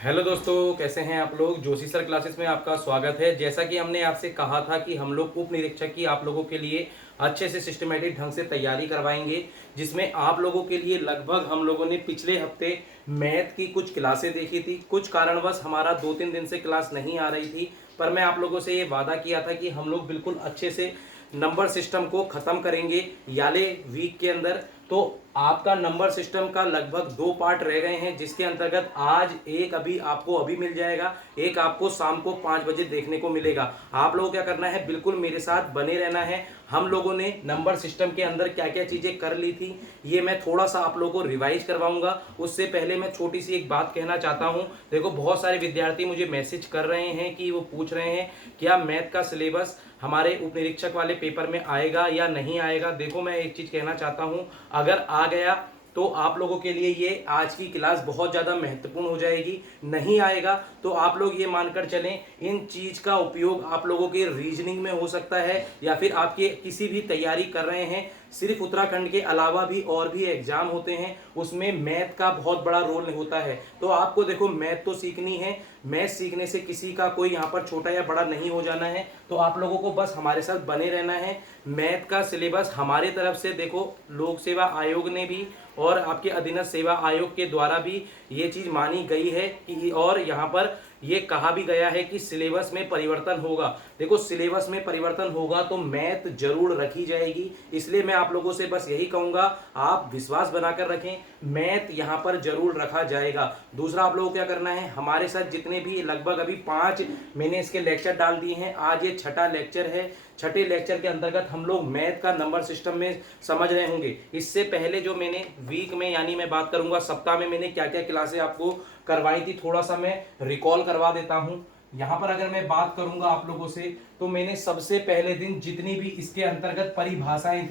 Hello दोस्तों, कैसे हैं आप लोग। जोशी सर क्लासेस में आपका स्वागत है। जैसा कि हमने आपसे कहा था कि हम लोग उप निरीक्षक की आप लोगों के लिए अच्छे से सिस्टमेटिक ढंग से तैयारी करवाएंगे, जिसमें आप लोगों के लिए लगभग हम लोगों ने पिछले हफ्ते मैथ की कुछ क्लासें देखी थी। कुछ कारणवश हमारा 2-3 दिन से क्लास नहीं आ रही थी, पर मैं आप लोगों से ये वादा किया था कि हम लोग बिल्कुल अच्छे से नंबर सिस्टम को ख़त्म करेंगे याले वीक के अंदर। तो आपका नंबर सिस्टम का लगभग 2 पार्ट रह गए हैं, जिसके अंतर्गत आज एक अभी आपको अभी मिल जाएगा, एक आपको शाम को 5 बजे देखने को मिलेगा। आप लोगों को क्या करना है, बिल्कुल मेरे साथ बने रहना है। हम लोगों ने नंबर सिस्टम के अंदर क्या क्या चीज़ें कर ली थी, ये मैं थोड़ा सा आप लोगों को रिवाइज करवाऊंगा। उससे पहले मैं छोटी सी एक बात कहना चाहता हूँ। देखो, बहुत सारे विद्यार्थी मुझे मैसेज कर रहे हैं कि वो पूछ रहे हैं क्या मैथ का सिलेबस हमारे उप निरीक्षक वाले पेपर में आएगा या नहीं आएगा। देखो, मैं एक चीज़ कहना चाहता हूँ, अगर आ गया तो आप लोगों के लिए ये आज की क्लास बहुत ज़्यादा महत्वपूर्ण हो जाएगी। नहीं आएगा तो आप लोग ये मानकर चलें, इन चीज़ का उपयोग आप लोगों के रीजनिंग में हो सकता है, या फिर आपके किसी भी तैयारी कर रहे हैं, सिर्फ उत्तराखंड के अलावा भी और भी एग्जाम होते हैं, उसमें मैथ का बहुत बड़ा रोल होता है। तो आपको देखो, मैथ तो सीखनी है। मैथ सीखने से किसी का कोई यहाँ पर छोटा या बड़ा नहीं हो जाना है। तो आप लोगों को बस हमारे साथ बने रहना है। मैथ का सिलेबस हमारे तरफ से, देखो, लोक सेवा आयोग ने भी और आपके अधीनस्थ सेवा आयोग के द्वारा भी ये चीज़ मानी गई है कि, और यहाँ पर ये कहा भी गया है कि सिलेबस में परिवर्तन होगा। देखो, सिलेबस में परिवर्तन होगा तो मैथ जरूर रखी जाएगी। इसलिए मैं आप लोगों से बस यही कहूँगा, आप विश्वास बनाकर रखें, मैथ यहाँ पर जरूर रखा जाएगा। दूसरा, आप लोगों को क्या करना है, हमारे साथ जितने भी लगभग अभी 5 मैंने इसके लेक्चर डाल दिए हैं, आज ये छठा लेक्चर है। छठे लेक्चर के अंतर्गत हम लोग मैथ का नंबर सिस्टम में समझ रहे होंगे। इससे पहले जो मैंने वीक में, यानी मैं बात करूंगा सप्ताह में, मैंने क्या क्या क्लासें आपको करवाई थी, थोड़ा सा मैं रिकॉल करवा देता हूं। यहां पर अगर मैं बात करूंगा आप लोगों से, तो मैंने सबसे पहले दिन जितनी भी इसके अंतर्गत परिभाषाएं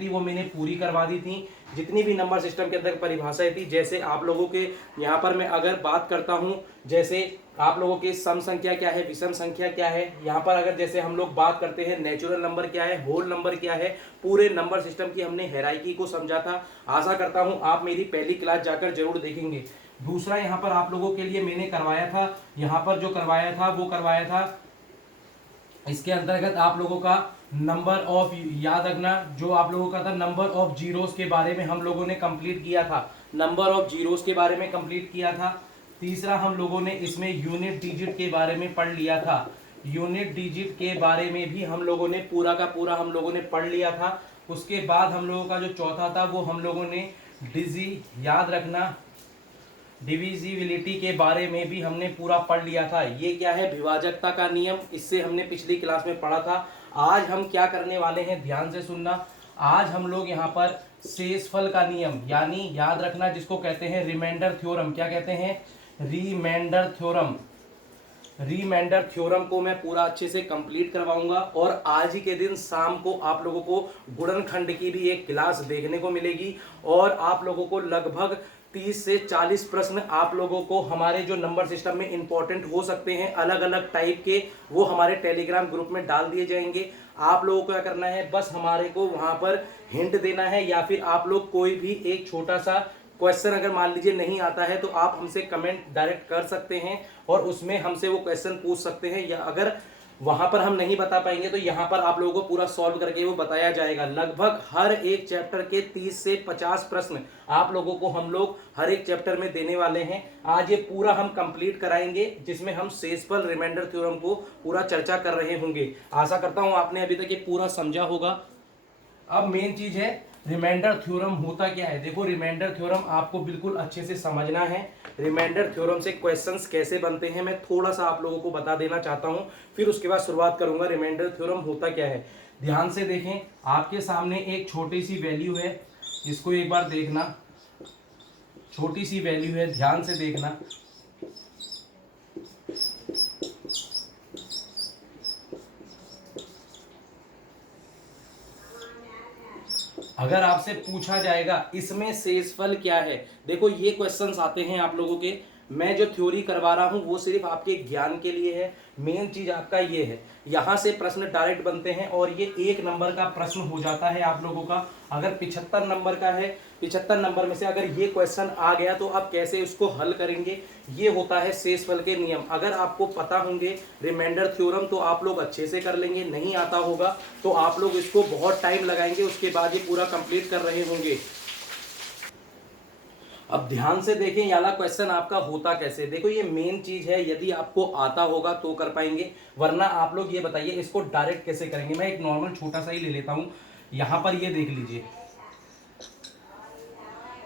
थी, वो मैंने पूरी करवा दी थी। जितनी भी नंबर सिस्टम के अंदर परिभाषाएं थी, जैसे आप लोगों के यहाँ पर मैं अगर बात करता हूँ, जैसे आप लोगों के सम संख्या क्या है, विषम संख्या क्या है, यहाँ पर अगर जैसे हम लोग बात करते हैं नेचुरल नंबर क्या है, होल नंबर क्या है, पूरे नंबर सिस्टम की हमने हेराइकी को समझा था। आशा करता हूँ आप मेरी पहली क्लास जाकर जरूर देखेंगे। दूसरा, यहाँ पर आप लोगों के लिए मैंने करवाया था, यहाँ पर जो करवाया था वो करवाया था, इसके अंतर्गत आप लोगों का नंबर ऑफ, याद रखना, जो आप लोगों का था नंबर ऑफ जीरोस के बारे में हम लोगों ने कंप्लीट किया था, नंबर ऑफ जीरोस के बारे में कंप्लीट किया था। तीसरा, हम लोगों ने इसमें यूनिट डिजिट के बारे में पढ़ लिया था। यूनिट डिजिट के बारे में भी हम लोगों ने पूरा का पूरा हम लोगों ने पढ़ लिया था। उसके बाद हम लोगों का जो चौथा था वो हम लोगों ने डिजी, याद रखना, डिविजिबिलिटी के बारे में भी हमने पूरा पढ़ लिया था। ये क्या है, विभाजकता का नियम, इससे हमने पिछली क्लास में पढ़ा था। आज हम क्या करने वाले हैं, ध्यान से सुनना। आज हम लोग यहाँ पर शेषफल का नियम, यानी याद रखना, जिसको कहते हैं रिमाइंडर थ्योरम। क्या कहते हैं, रिमाइंडर थ्योरम। रिमाइंडर थ्योरम को मैं पूरा अच्छे से कंप्लीट करवाऊंगा, और आज ही के दिन शाम को आप लोगों को गुणनखंड की भी एक क्लास देखने को मिलेगी, और आप लोगों को लगभग 30 से 40 प्रश्न आप लोगों को हमारे जो नंबर सिस्टम में इंपॉर्टेंट हो सकते हैं, अलग अलग टाइप के, वो हमारे टेलीग्राम ग्रुप में डाल दिए जाएंगे। आप लोगों को क्या करना है, बस हमारे को वहां पर हिंट देना है, या फिर आप लोग कोई भी एक छोटा सा क्वेश्चन अगर मान लीजिए नहीं आता है तो आप हमसे कमेंट डायरेक्ट कर सकते हैं, और उसमें हमसे वो क्वेश्चन पूछ सकते हैं, या अगर वहां पर हम नहीं बता पाएंगे तो यहाँ पर आप लोगों को पूरा सॉल्व करके वो बताया जाएगा। लगभग हर एक चैप्टर के 30 से 50 प्रश्न आप लोगों को हम लोग हर एक चैप्टर में देने वाले हैं। आज ये पूरा हम कंप्लीट कराएंगे, जिसमें हम शेषफल रिमाइंडर थ्योरम को पूरा चर्चा कर रहे होंगे। आशा करता हूं आपने अभी तक ये पूरा समझा होगा। अब मेन चीज है, रिमाइंडर थ्योरम होता क्या है। देखो, रिमाइंडर थ्योरम आपको बिल्कुल अच्छे से समझना है। रिमाइंडर थ्योरम से क्वेश्चंस कैसे बनते हैं मैं थोड़ा सा आप लोगों को बता देना चाहता हूं, फिर उसके बाद शुरुआत करूंगा। रिमाइंडर थ्योरम होता क्या है, ध्यान से देखें। आपके सामने एक छोटी सी वैल्यू है, इसको एक बार देखना, छोटी सी वैल्यू है, ध्यान से देखना। अगर आपसे पूछा जाएगा इसमें शेषफल क्या है, देखो ये क्वेश्चंस आते हैं आप लोगों के मैं जो थ्योरी करवा रहा हूँ वो सिर्फ आपके ज्ञान के लिए है। मेन चीज आपका ये है, यहाँ से प्रश्न डायरेक्ट बनते हैं और ये 1 नंबर का प्रश्न हो जाता है आप लोगों का। अगर 75 नंबर का है, 75 नंबर में से अगर ये क्वेश्चन आ गया तो आप कैसे उसको हल करेंगे, ये होता है शेषफल के नियम। अगर आपको पता होंगे रिमाइंडर थ्योरम तो आप लोग अच्छे से कर लेंगे, नहीं आता होगा तो आप लोग इसको बहुत टाइम लगाएंगे, उसके बाद ये पूरा कंप्लीट कर रहे होंगे। अब ध्यान से देखें ये वाला क्वेश्चन आपका होता कैसे। देखो ये मेन चीज है, यदि आपको आता होगा तो कर पाएंगे, वरना आप लोग ये बताइए इसको डायरेक्ट कैसे करेंगे। मैं एक नॉर्मल छोटा सा ही ले लेता हूं। यहां पर ये देख लीजिए,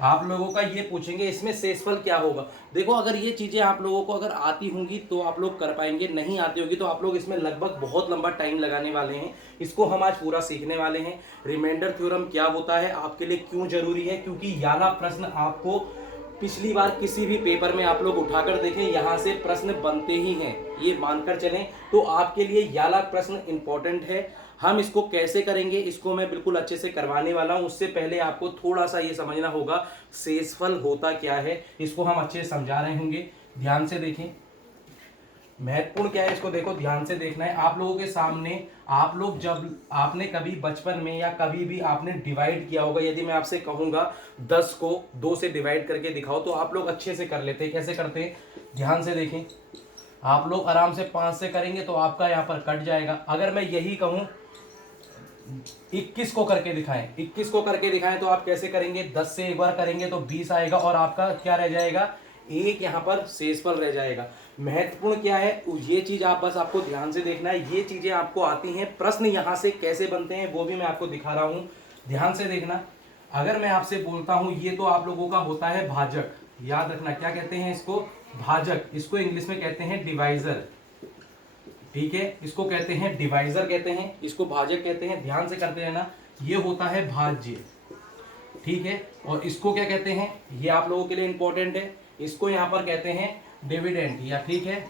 आप लोगों का ये पूछेंगे इसमें शेषफल क्या होगा। देखो अगर ये चीजें आप लोगों को अगर आती होंगी तो आप लोग कर पाएंगे, नहीं आती होगी तो आप लोग इसमें लगभग बहुत लंबा टाइम लगाने वाले हैं। इसको हम आज पूरा सीखने वाले हैं। रिमाइंडर थ्योरम क्या होता है, आपके लिए क्यों जरूरी है, क्योंकि याला प्रश्न आपको पिछली बार किसी भी पेपर में आप लोग उठाकर देखें, यहाँ से प्रश्न बनते ही हैं, ये मानकर चलें। तो आपके लिए याला प्रश्न इंपॉर्टेंट है। हम इसको कैसे करेंगे इसको मैं बिल्कुल अच्छे से करवाने वाला हूं। उससे पहले आपको थोड़ा सा ये समझना होगा शेषफल होता क्या है, इसको हम अच्छे से समझा रहे होंगे। ध्यान से देखें, महत्वपूर्ण क्या है इसको देखो, ध्यान से देखना है। आप लोगों के सामने, आप लोग जब आपने कभी बचपन में या कभी भी आपने डिवाइड किया होगा, यदि मैं आपसे कहूंगा 10 को 2 से डिवाइड करके दिखाओ तो आप लोग अच्छे से कर लेते हैं। कैसे करते हैं, ध्यान से देखें। आप लोग आराम से 5 से करेंगे तो आपका यहाँ पर कट जाएगा। अगर मैं यही कहूँ 21 को करके दिखाएं, 21 को करके दिखाएं तो आप कैसे करेंगे, 10 से एक बार करेंगे तो 20 आएगा और आपका क्या रह जाएगा, एक यहाँ पर शेषफल रह जाएगा। महत्वपूर्ण क्या है ये चीज आप बस आपको ध्यान से देखना है। ये चीजें आपको आती हैं, प्रश्न यहाँ से कैसे बनते हैं वो भी मैं आपको दिखा रहा हूँ, ध्यान से देखना। अगर मैं आपसे बोलता हूँ ये तो आप लोगों का होता है भाजक, याद रखना क्या कहते हैं इसको, भाजक। इसको इंग्लिश में कहते हैं डिवाइजर, ठीक है, इसको कहते हैं डिवाइजर कहते हैं, इसको भाजक कहते हैं। ध्यान से करते हैं ना, ये होता है भाज्य, ठीक है। और इसको क्या कहते हैं, ये आप लोगों के लिए इंपॉर्टेंट है, इसको यहाँ पर कहते हैं डिविडेंड, या ठीक है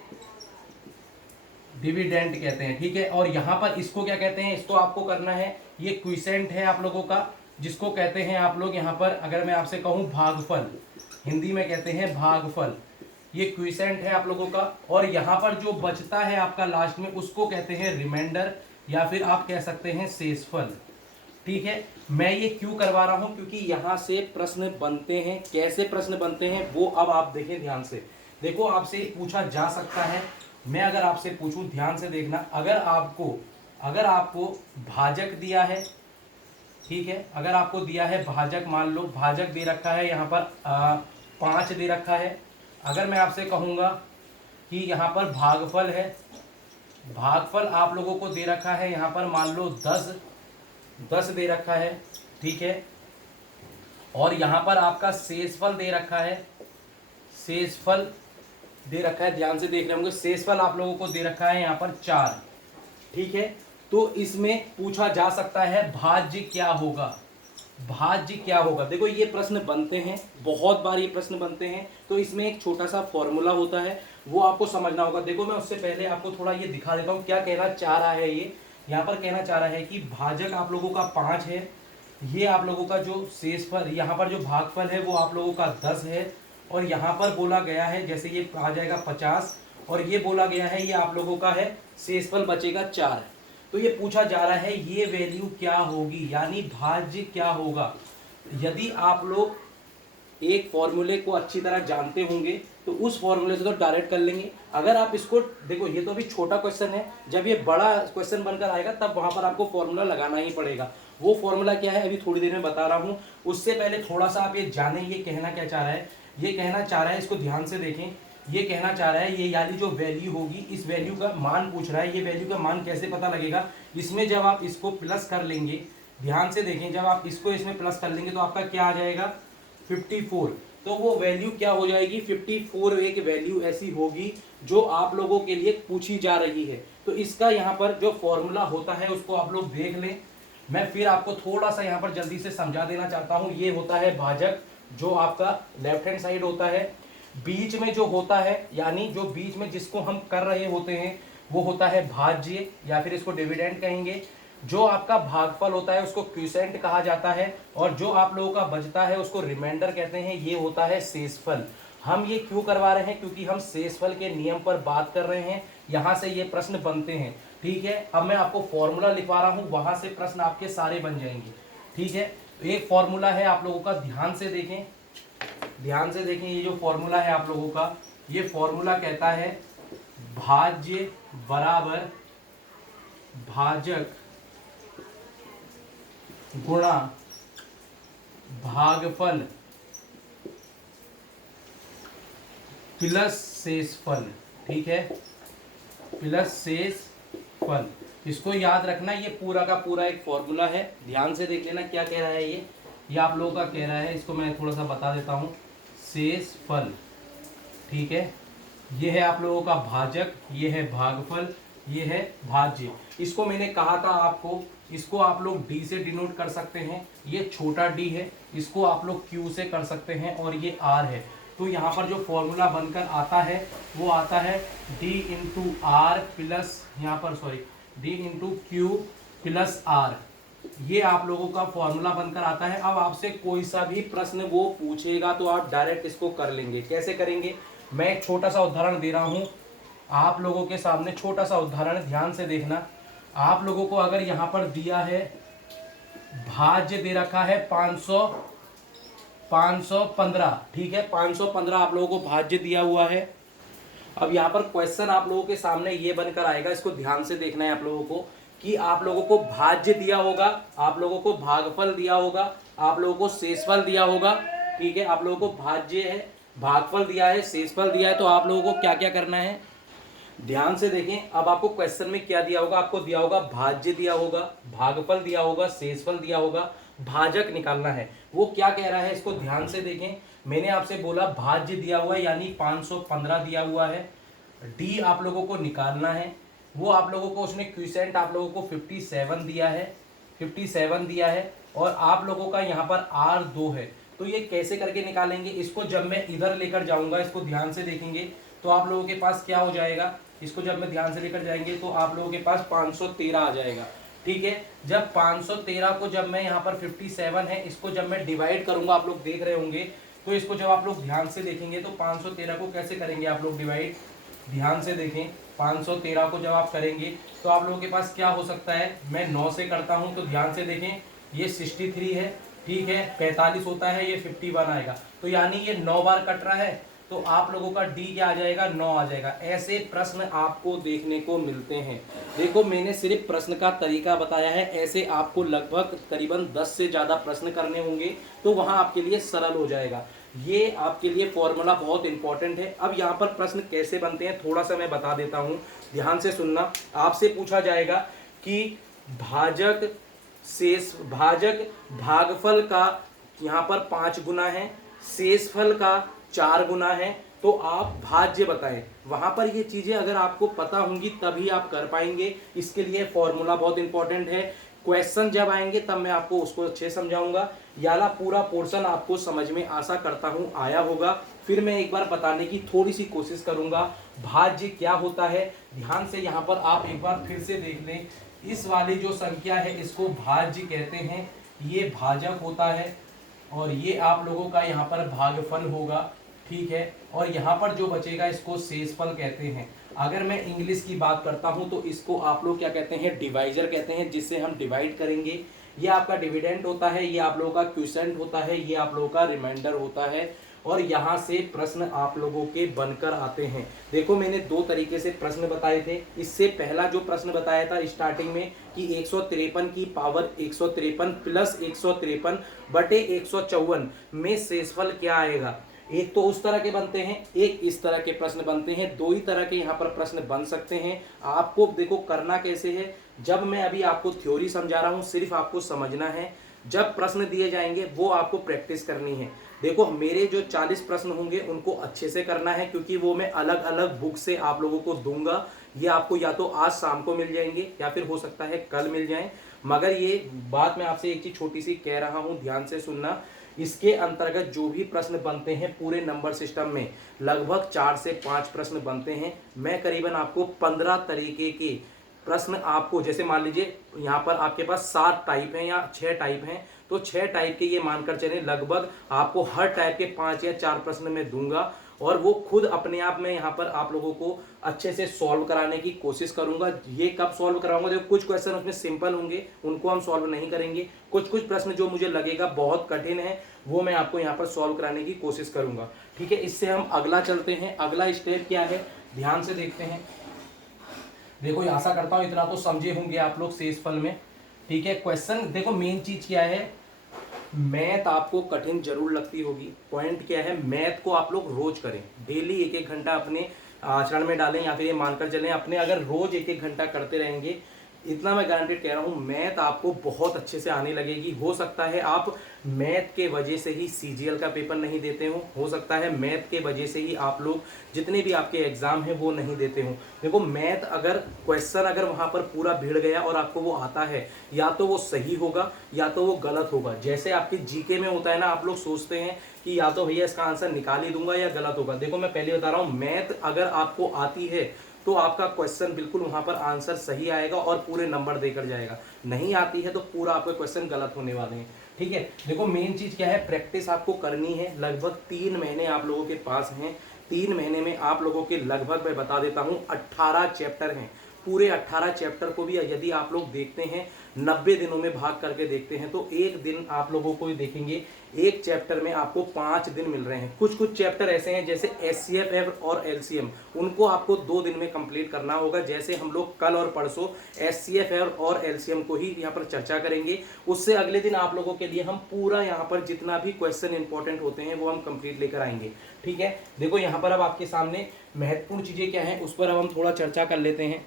डिविडेंड कहते हैं, ठीक है। और यहाँ पर इसको क्या कहते हैं, इसको आपको करना है, ये क्विसेंट है आप लोगों का, जिसको कहते हैं आप लोग यहाँ पर, अगर मैं आपसे कहूँ भागफल, हिंदी में कहते हैं भागफल, ये क्विसेंट है आप लोगों का। और यहाँ पर जो बचता है आपका लास्ट में उसको कहते हैं रिमाइंडर, या फिर आप कह सकते हैं शेषफल, ठीक है। मैं ये क्यों करवा रहा हूँ, क्योंकि यहाँ से प्रश्न बनते हैं। कैसे प्रश्न बनते हैं वो अब आप देखें ध्यान से। देखो आपसे पूछा जा सकता है, मैं अगर आपसे पूछूं, ध्यान से देखना, अगर आपको भाजक दिया है, ठीक है, अगर आपको दिया है भाजक, मान लो भाजक दे रखा है यहाँ पर 5 दे रखा है। अगर मैं आपसे कहूँगा कि यहाँ पर भागफल है, भागफल आप लोगों को दे रखा है यहाँ पर मान लो 10 दे रखा है, ठीक है। और यहाँ पर आपका शेषफल दे रखा है, शेषफल दे रखा है, ध्यान से देख रहे होंगे, शेषफल आप लोगों को दे रखा है यहाँ पर 4, ठीक है। तो इसमें पूछा जा सकता है भाज्य क्या होगा, भाज्य क्या होगा। देखो ये प्रश्न बनते हैं, बहुत बार ये प्रश्न बनते हैं, तो इसमें एक छोटा सा फॉर्मूला होता है, वो आपको समझना होगा। देखो मैं उससे पहले आपको थोड़ा ये दिखा देता हूँ क्या कहना चाह रहा है। ये यहाँ पर कहना चाह रहा है कि भाजक आप लोगों का 5 है, ये आप लोगों का जो शेषफल, यहाँ पर जो भागफल है वो आप लोगों का 10 है, और यहाँ पर बोला गया है जैसे ये आ जाएगा 50, और ये बोला गया है ये आप लोगों का है शेषफल बचेगा 4। तो ये पूछा जा रहा है ये वैल्यू क्या होगी, यानी भाज्य क्या होगा। यदि आप लोग एक फॉर्मूले को अच्छी तरह जानते होंगे तो उस फॉर्मूले से तो डायरेक्ट कर लेंगे। अगर आप इसको देखो, ये तो अभी छोटा क्वेश्चन है, जब ये बड़ा क्वेश्चन बनकर आएगा तब वहां पर आपको फॉर्मूला लगाना ही पड़ेगा। वो फॉर्मूला क्या है अभी थोड़ी देर में बता रहा हूँ। उससे पहले थोड़ा सा आप ये जाने ये कहना क्या चाह रहा है। ये कहना चाह रहा है, इसको ध्यान से देखें, ये कहना चाह रहा है ये यानी जो वैल्यू होगी, इस वैल्यू का मान पूछ रहा है। ये वैल्यू का मान कैसे पता लगेगा, इसमें जब आप इसको प्लस कर लेंगे, ध्यान से देखें, जब आप इसको इसमें प्लस कर लेंगे तो आपका क्या आ जाएगा 54। तो वो वैल्यू क्या हो जाएगी 54, एक वैल्यू ऐसी होगी जो आप लोगों के लिए पूछी जा रही है। तो इसका यहाँ पर जो फॉर्मूला होता है उसको आप लोग देख लें। मैं फिर आपको थोड़ा सा यहाँ पर जल्दी से समझा देना चाहता हूँ। ये होता है भाजक, जो आपका लेफ्ट हैंड साइड होता है। बीच में जो होता है, यानी जो बीच में जिसको हम कर रहे होते हैं वो होता है भाज्य, या फिर इसको डिविडेंड कहेंगे। जो आपका भागफल होता है उसको क्विसेंट कहा जाता है, और जो आप लोगों का बचता है उसको रिमाइंडर कहते हैं, ये होता है शेषफल। हम ये क्यों करवा रहे हैं, क्योंकि हम शेषफल के नियम पर बात कर रहे हैं, यहाँ से ये प्रश्न बनते हैं। ठीक है, अब मैं आपको फॉर्मूला लिखवा रहा हूँ, वहां से प्रश्न आपके सारे बन जाएंगे। ठीक है, तो एक फॉर्मूला है आप लोगों का, ध्यान से देखें, ध्यान से देखें। ये जो फॉर्मूला है आप लोगों का, ये फॉर्मूला कहता है भाज्य बराबर भाजक गुणा भागफल प्लस शेषफल। ठीक है, प्लस शेषफल, इसको याद रखना। ये पूरा का पूरा एक फॉर्मूला है, ध्यान से देख लेना क्या कह रहा है। ये आप लोगों का कह रहा है, इसको मैं थोड़ा सा बता देता हूँ। शेषफल, ठीक है, ये है आप लोगों का भाजक, ये है भागफल, ये है भाज्य। इसको मैंने कहा था आपको, इसको आप लोग डी से डिनोट कर सकते हैं, ये छोटा डी है, इसको आप लोग क्यू से कर सकते हैं, और ये आर है। तो यहाँ पर जो फॉर्मूला बनकर आता है वो आता है डी इंटू आर प्लस, यहाँ पर sorry, d into q plus r. ये आप लोगों का फॉर्मूला बनकर आता है। अब आपसे कोई सा भी प्रश्न वो पूछेगा तो आप डायरेक्ट इसको कर लेंगे। कैसे करेंगे, मैं एक छोटा सा उदाहरण दे रहा हूं आप लोगों के सामने, छोटा सा उदाहरण, ध्यान से देखना। आप लोगों को अगर यहाँ पर दिया है भाज्य दे रखा है 515, ठीक है, 515 आप लोगों को भाज्य दिया हुआ है। अब यहाँ पर क्वेश्चन आप लोगों के सामने ये बनकर आएगा, इसको ध्यान से देखना है आप लोगों को, कि आप लोगों को भाज्य दिया होगा, आप लोगों को भागफल दिया होगा, आप लोगों को शेषफल दिया होगा। ठीक है, आप लोगों को भाज्य है, भागफल दिया है, शेषफल दिया है, तो आप लोगों को क्या क्या करना है, ध्यान से देखें। अब आपको क्वेश्चन में क्या दिया होगा, आपको दिया होगा भाज्य दिया होगा, भागफल दिया होगा, शेषफल दिया होगा, भाजक निकालना है। वो क्या कह रहा है, इसको ध्यान से देखें। मैंने आपसे बोला भाज्य दिया हुआ है, यानी 515 दिया हुआ है, डी आप लोगों को निकालना है। वो आप लोगों को उसने क्विसेंट आप लोगों को 57 दिया है, 57 दिया है, और आप लोगों का यहाँ पर आर 2 है। तो ये कैसे करके निकालेंगे, इसको जब मैं इधर लेकर जाऊंगा, इसको ध्यान से देखेंगे, तो आप लोगों के पास क्या हो जाएगा, इसको जब मैं ध्यान से लेकर जाएंगे तो आप लोगों के पास 513 आ जाएगा। ठीक है, जब 513 को जब मैं यहाँ पर 57 है, इसको जब मैं डिवाइड करूंगा, आप लोग देख रहे होंगे, तो इसको जब आप लोग ध्यान से देखेंगे तो 513 को कैसे करेंगे आप लोग डिवाइड, ध्यान से देखें। 513 को जब आप करेंगे तो आप लोगों के पास क्या हो सकता है, मैं 9 से करता हूं तो ध्यान से देखें, ये 63 है, ठीक है, 45 होता है, ये 51 आएगा, तो यानी ये 9 बार कट रहा है, तो आप लोगों का डी क्या आ जाएगा, 9 आ जाएगा। ऐसे प्रश्न आपको देखने को मिलते हैं। देखो मैंने सिर्फ प्रश्न का तरीका बताया है, ऐसे आपको लगभग करीबन 10 से ज़्यादा प्रश्न करने होंगे, तो वहाँ आपके लिए सरल हो जाएगा। ये आपके लिए फॉर्मूला बहुत इंपॉर्टेंट है। अब यहाँ पर प्रश्न कैसे बनते हैं थोड़ा सा मैं बता देता हूँ, ध्यान से सुनना। आपसे पूछा जाएगा कि भाजक भागफल का यहाँ पर 5 गुना है, शेषफल का 4 गुना है, तो आप भाज्य बताएं। वहां पर ये चीजें अगर आपको पता होंगी तभी आप कर पाएंगे। इसके लिए फॉर्मूला बहुत इंपॉर्टेंट है। क्वेश्चन जब आएंगे तब मैं आपको उसको अच्छे समझाऊंगा। याला पूरा पोर्शन आपको समझ में आशा करता हूं आया होगा। फिर मैं एक बार बताने की थोड़ी सी कोशिश करूंगा भाज्य क्या होता है। ध्यान से यहाँ पर आप एक बार फिर से देख लें, इस वाली जो संख्या है इसको भाज्य कहते हैं, ये भाजक होता है, और ये आप लोगों का यहाँ पर भागफल होगा, ठीक है, और यहाँ पर जो बचेगा इसको शेषफल कहते हैं। अगर मैं इंग्लिश की बात करता हूँ तो इसको आप लोग क्या कहते हैं, डिवाइजर कहते हैं, जिससे हम डिवाइड करेंगे। ये आपका डिविडेंड होता है, ये आप लोगों का क्विसेंट होता है, ये आप लोगों का रिमाइंडर होता है, और यहाँ से प्रश्न आप लोगों के बनकर आते हैं। देखो मैंने 2 तरीके से प्रश्न बताए थे। इससे पहला जो प्रश्न बताया था स्टार्टिंग में कि 153 की पावर 153 प्लस 153 बटे 154 में शेषफल क्या आएगा। एक तो उस तरह के बनते हैं, एक इस तरह के प्रश्न बनते हैं। 2 ही तरह के यहाँ पर प्रश्न बन सकते हैं। आपको देखो करना कैसे है, जब मैं अभी आपको थ्योरी समझा रहा हूँ सिर्फ आपको समझना है, जब प्रश्न दिए जाएंगे वो आपको प्रैक्टिस करनी है। देखो मेरे जो 40 प्रश्न होंगे उनको अच्छे से करना है, क्योंकि वो मैं अलग अलग बुक से आप लोगों को दूंगा। ये आपको या तो आज शाम को मिल जाएंगे या फिर हो सकता है कल मिल जाएं। मगर ये बात मैं आपसे एक चीज छोटी सी कह रहा हूँ, ध्यान से सुनना। इसके अंतर्गत जो भी प्रश्न बनते हैं पूरे नंबर सिस्टम में लगभग 4 से 5 प्रश्न बनते हैं। मैं करीबन आपको 15 तरीके के प्रश्न आपको, जैसे मान लीजिए यहाँ पर आपके पास 7 टाइप हैं या 6 टाइप हैं, तो 6 टाइप के ये मानकर चलें, लगभग आपको हर टाइप के 5 या 4 प्रश्न मैं दूंगा। और वो खुद अपने आप में यहाँ पर आप लोगों को अच्छे से सॉल्व कराने की कोशिश करूंगा। ये कब सॉल्व कराऊंगा, देखो कुछ क्वेश्चन उसमें सिंपल होंगे, उनको हम सॉल्व नहीं करेंगे। कुछ कुछ प्रश्न जो मुझे लगेगा बहुत कठिन है वो मैं आपको यहाँ पर सॉल्व कराने की कोशिश करूंगा। ठीक है, इससे हम अगला चलते हैं। अगला स्टेप क्या है, ध्यान से देखते हैं। देखो आशा करता हूं इतना तो समझे होंगे आप लोग शेषफल में। ठीक है, क्वेश्चन देखो मेन चीज क्या है, मैथ आपको कठिन जरूर लगती होगी। पॉइंट क्या है, मैथ को आप लोग रोज करें, डेली एक एक घंटा अपने आचरण में डालें, या फिर ये मानकर चलें अपने अगर रोज एक एक घंटा करते रहेंगे, इतना मैं गारंटेड कह रहा हूँ मैथ आपको बहुत अच्छे से आने लगेगी। हो सकता है आप मैथ के वजह से ही सीजीएल का पेपर नहीं देते हो सकता है मैथ के वजह से ही आप लोग जितने भी आपके एग्जाम हैं वो नहीं देते हो। देखो मैथ अगर क्वेश्चन अगर वहाँ पर पूरा भिड़ गया और आपको वो आता है, या तो वो सही होगा या तो वो गलत होगा। जैसे आपके जीके में होता है ना, आप लोग सोचते हैं कि या तो भैया इसका आंसर निकाल ही दूंगा या गलत होगा। देखो मैं पहले बता रहा हूँ, मैथ अगर आपको आती है तो आपका क्वेश्चन बिल्कुल वहां पर आंसर सही आएगा और पूरे नंबर देकर जाएगा। नहीं आती है तो पूरा आपके क्वेश्चन गलत होने वाले हैं। ठीक है, देखो मेन चीज क्या है, प्रैक्टिस आपको करनी है। लगभग 3 महीने आप लोगों के पास हैं। 3 महीने में आप लोगों के लगभग मैं बता देता हूँ 18 चैप्टर हैं। पूरे 18 चैप्टर को भी यदि आप लोग देखते हैं 90 दिनों में भाग करके देखते हैं तो एक दिन आप लोगों को देखेंगे एक चैप्टर में आपको 5 दिन मिल रहे हैं। कुछ कुछ चैप्टर ऐसे हैं जैसे एचसीएफ और एलसीएम, उनको आपको 2 दिन में कंप्लीट करना होगा। जैसे हम लोग कल और परसों एचसीएफ और एलसीएम को ही यहाँ पर चर्चा करेंगे, उससे अगले दिन आप लोगों के लिए हम पूरा यहाँ पर जितना भी क्वेश्चन इंपॉर्टेंट होते हैं वो हम कंप्लीट लेकर आएंगे। ठीक है, देखो यहाँ पर अब आपके सामने महत्वपूर्ण चीजें क्या हैं उस पर अब हम थोड़ा चर्चा कर लेते हैं।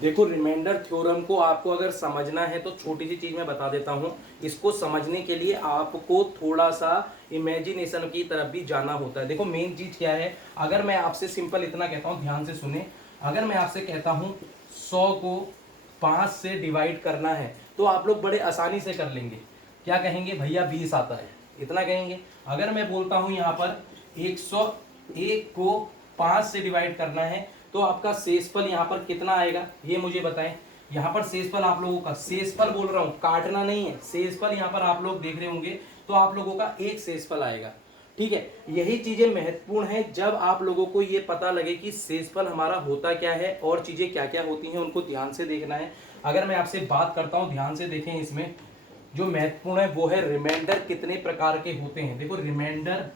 देखो रिमाइंडर थ्योरम को आपको अगर समझना है तो छोटी सी चीज मैं बता देता हूँ। इसको समझने के लिए आपको थोड़ा सा इमेजिनेशन की तरफ भी जाना होता है। देखो मेन चीज क्या है, अगर मैं आपसे सिंपल इतना कहता हूँ, ध्यान से सुने, अगर मैं आपसे कहता हूँ 100 को 5 से डिवाइड करना है तो आप लोग बड़े आसानी से कर लेंगे। क्या कहेंगे, भैया 20 आता है, इतना कहेंगे। अगर मैं बोलता हूँ यहाँ पर 101 को 5 से डिवाइड करना है तो आपका शेषफल यहाँ पर कितना आएगा ये मुझे बताएं। यहाँ पर शेषफल आप लोगों का, शेषफल बोल रहा हूँ, काटना नहीं है, शेषफल यहाँ पर आप लोग देख रहे होंगे तो आप लोगों का एक शेषफल आएगा। ठीक है, यही चीजें महत्वपूर्ण है। जब आप लोगों को ये पता लगे कि शेषफल हमारा होता क्या है और चीजें क्या क्या होती हैं, उनको ध्यान से देखना है। अगर मैं आपसे बात करता हूँ, ध्यान से देखें, इसमें जो महत्वपूर्ण है वो है रिमाइंडर कितने प्रकार के होते हैं। देखो रिमाइंडर,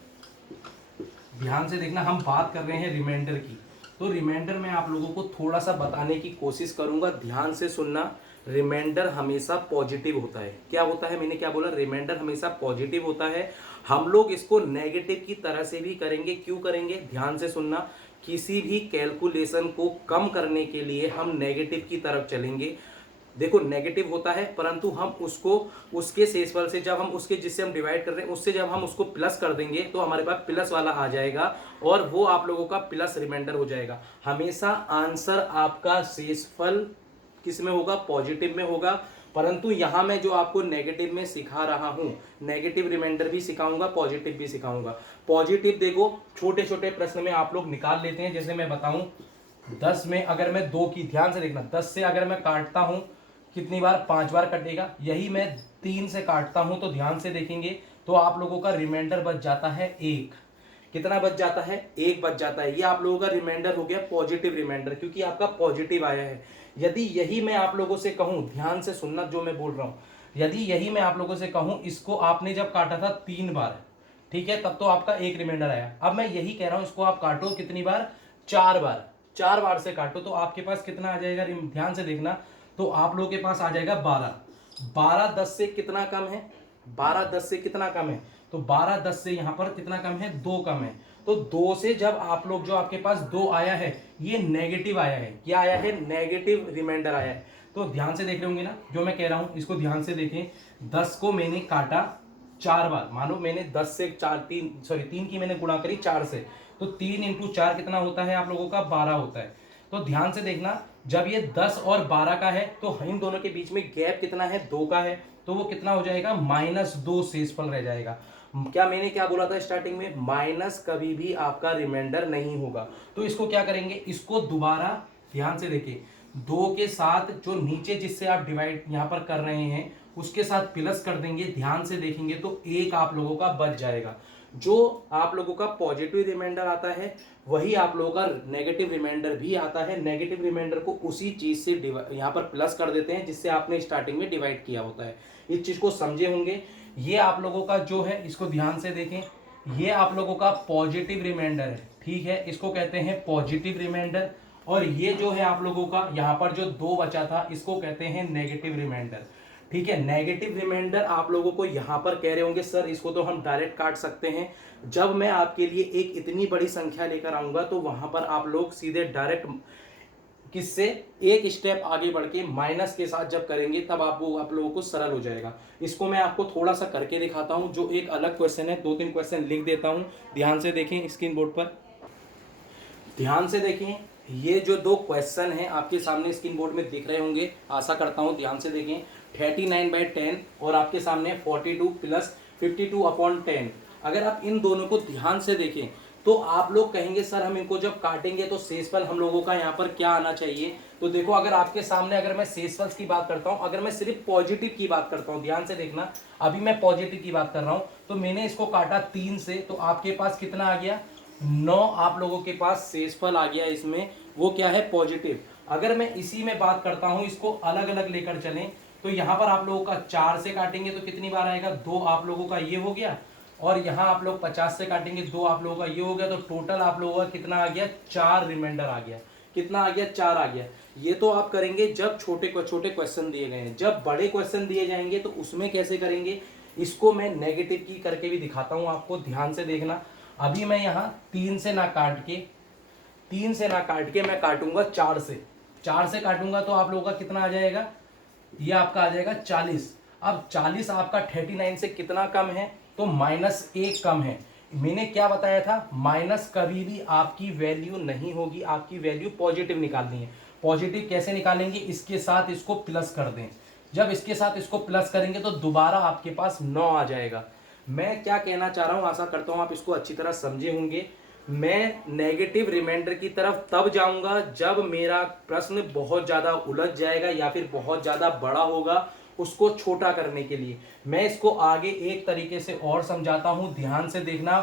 ध्यान से देखना, हम बात कर रहे हैं रिमाइंडर की, तो रिमाइंडर में आप लोगों को थोड़ा सा बताने की कोशिश करूंगा, ध्यान से सुनना। रिमाइंडर हमेशा पॉजिटिव होता है। क्या होता है, मैंने क्या बोला, रिमाइंडर हमेशा पॉजिटिव होता है। हम लोग इसको नेगेटिव की तरह से भी करेंगे। क्यों करेंगे, ध्यान से सुनना। किसी भी कैलकुलेशन को कम करने के लिए हम नेगेटिव की तरफ चलेंगे। देखो नेगेटिव होता है परंतु हम उसको उसके शेषफल से, जब हम उसके जिससे हम डिवाइड कर रहे हैं उससे जब हम उसको प्लस कर देंगे तो हमारे पास प्लस वाला आ जाएगा और वो आप लोगों का प्लस रिमाइंडर हो जाएगा। हमेशा आंसर आपका शेषफल किस में होगा, पॉजिटिव में होगा। परंतु यहाँ मैं जो आपको नेगेटिव में सिखा रहा हूँ, नेगेटिव रिमाइंडर भी सिखाऊंगा, पॉजिटिव भी सिखाऊंगा। पॉजिटिव देखो छोटे छोटे प्रश्न में आप लोग निकाल लेते हैं। जैसे मैं बताऊं 10 में अगर मैं 2 की, ध्यान से देखना, 10 से अगर मैं काटता हूं कितनी बार, 5 बार कटेगा। यही मैं 3 से काटता हूं तो ध्यान से देखेंगे तो आप लोगों का रिमाइंडर बच जाता है 1। कितना बच जाता है, 1 बच जाता है। ये आप लोगों का रिमाइंडर हो गया पॉजिटिव रिमाइंडर, क्योंकि आपका पॉजिटिव आया है। यदि यही मैं आप लोगों से कहूं, ध्यान से सुनना जो मैं बोल रहा हूं, यदि यही मैं आप लोगों से कहूं इसको आपने जब काटा था 3 बार, ठीक है, तब तो आपका 1 रिमाइंडर आया। अब मैं यही कह रहा हूं इसको आप काटो कितनी बार, 4 बार, 4 बार से काटो तो आपके पास कितना आ जाएगा, ध्यान से देखना, तो आप लोगों के पास आ जाएगा 12। 12 10 से कितना कम है, 12 10 से कितना कम है, तो 12 10 से यहां पर कितना कम है, 2 कम है। तो 2 से जब आप लोग, जो आपके पास 2 आया है ये नेगेटिव आया है। क्या आया है, नेगेटिव रिमाइंडर आया है। तो ध्यान से देख रहे होंगे ना जो मैं कह रहा हूं, इसको ध्यान से देखें। 10 को मैंने काटा 4 बार, मानो मैंने 10 से 3 की मैंने गुणा करी 4 से, तो 3 इंटू 4 कितना होता है आप लोगों का, 12 होता है। तो ध्यान से देखना, जब ये 10 और 12 का है तो इन दोनों के बीच में गैप कितना है, 2 का है, तो वो कितना हो जाएगा, -2 शेषफल रह जाएगा। क्या मैंने क्या बोला था स्टार्टिंग में, माइनस कभी भी आपका रिमाइंडर नहीं होगा। तो इसको क्या करेंगे, इसको दोबारा ध्यान से देखिए, 2 के साथ जो नीचे जिससे आप डिवाइड यहां पर कर रहे हैं उसके साथ प्लस कर देंगे। ध्यान से देखेंगे तो 1 आप लोगों का बच जाएगा। जो आप लोगों का पॉजिटिव रिमाइंडर आता है वही आप लोगों का नेगेटिव रिमाइंडर भी आता है। नेगेटिव रिमाइंडर को उसी चीज से यहाँ पर प्लस कर देते हैं जिससे आपने स्टार्टिंग में डिवाइड किया होता है। इस चीज को समझे होंगे। ये आप लोगों का जो है इसको ध्यान से देखें, ये आप लोगों का पॉजिटिव रिमाइंडर है, ठीक है, इसको कहते हैं पॉजिटिव रिमाइंडर। और ये जो है आप लोगों का यहाँ पर जो 2 बचा था इसको कहते हैं नेगेटिव रिमाइंडर, ठीक है। नेगेटिव रिमाइंडर आप लोगों को यहाँ पर कह रहे होंगे सर इसको तो हम डायरेक्ट काट सकते हैं। जब मैं आपके लिए एक इतनी बड़ी संख्या लेकर आऊंगा तो वहां पर आप लोग सीधे डायरेक्ट किससे एक स्टेप आगे बढ़ के माइनस के साथ जब करेंगे तब आप लोगों को सरल हो जाएगा। इसको मैं आपको थोड़ा सा करके दिखाता हूं, जो एक अलग क्वेश्चन है। 2-3 क्वेश्चन लिख देता हूं, ध्यान से देखें स्क्रीन बोर्ड पर, ध्यान से देखें। ये जो 2 क्वेश्चन हैं आपके सामने स्क्रीन बोर्ड में दिख रहे होंगे, आशा करता हूं ध्यान से देखें। 39/10 और आपके सामने 42 प्लस 52/10। अगर आप इन दोनों को ध्यान से देखें तो आप लोग कहेंगे सर हम इनको जब काटेंगे तो शेषफल हम लोगों का यहाँ पर क्या आना चाहिए। तो देखो अगर आपके सामने अगर मैं शेषफल की बात करता हूँ, अगर मैं सिर्फ पॉजिटिव की बात करता हूँ, ध्यान से देखना, अभी मैं पॉजिटिव की बात कर रहा हूँ, तो मैंने इसको काटा 3 से, तो आपके पास कितना आ गया 9 आप लोगों के पास शेषफल आ गया इसमें, वो क्या है पॉजिटिव। अगर मैं इसी में बात करता हूँ, इसको अलग अलग लेकर चलें तो यहाँ पर आप लोगों का 4 से काटेंगे तो कितनी बार आएगा 2 आप लोगों का ये हो गया, और यहाँ आप लोग 50 से काटेंगे 2 आप लोगों का ये हो गया, तो टोटल आप लोगों का कितना आ गया 4 रिमाइंडर आ गया। कितना आ गया 4 आ गया। ये तो आप करेंगे जब छोटे छोटे क्वेश्चन दिए गए हैं। जब बड़े क्वेश्चन दिए जाएंगे तो उसमें कैसे करेंगे, इसको मैं नेगेटिव की करके भी दिखाता हूँ आपको, ध्यान से देखना। अभी मैं यहाँ 3 से ना काट के मैं काटूंगा 4 से, 4 से काटूंगा तो आप लोगों का कितना आ जाएगा, ये आपका आ जाएगा 40। अब 40 आपका 39 से कितना कम है, तो -1 कम है। मैंने क्या बताया था, माइनस कभी भी आपकी वैल्यू नहीं होगी, आपकी वैल्यू पॉजिटिव निकालनी है। पॉजिटिव कैसे निकालेंगे, इसके साथ इसको प्लस कर दें। जब इसके साथ इसको प्लस करेंगे तो दोबारा आपके पास 9 आ जाएगा। मैं क्या कहना चाह रहा हूं, आशा करता हूं आप इसको अच्छी तरह समझे होंगे। मैं नेगेटिव रिमाइंडर की तरफ तब जाऊंगा जब मेरा प्रश्न बहुत ज्यादा उलझ जाएगा या फिर बहुत ज्यादा बड़ा होगा, उसको छोटा करने के लिए। मैं इसको आगे एक तरीके से और समझाता हूं, ध्यान से देखना।